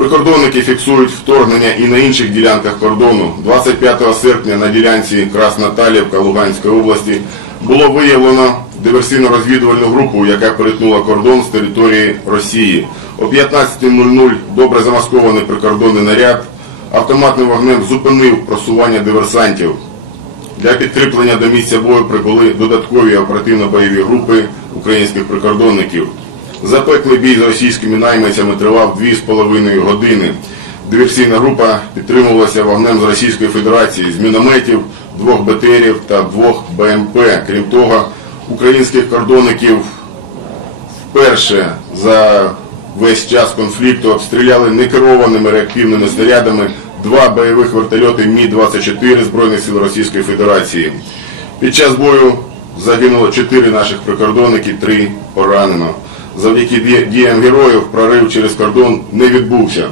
Прикордонники фіксують вторгнення і на інших ділянках кордону. 25 серпня на ділянці Красноталівка Луганської області було виявлено диверсійно-розвідувальну групу, яка перетнула кордон з території Росії. О 15.00 добре замаскований прикордонний наряд автоматним вогнем зупинив просування диверсантів. Для підкріплення до місця бою прибули додаткові оперативно-бойові групи українських прикордонників. Запеклий бій з російськими найманцями тривав 2,5 години. Диверсійна група підтримувалася вогнем з Російської Федерації, з мінометів, двох БТРів та двох БМП. Крім того, українських кордонників вперше за весь час конфлікту обстріляли некерованими реактивними снарядами два бойових вертольоти Мі-24 Збройних сил Російської Федерації. Під час бою загинуло чотири наших прикордонники, три поранено. Завдяки діям героїв прорив через кордон не відбувся.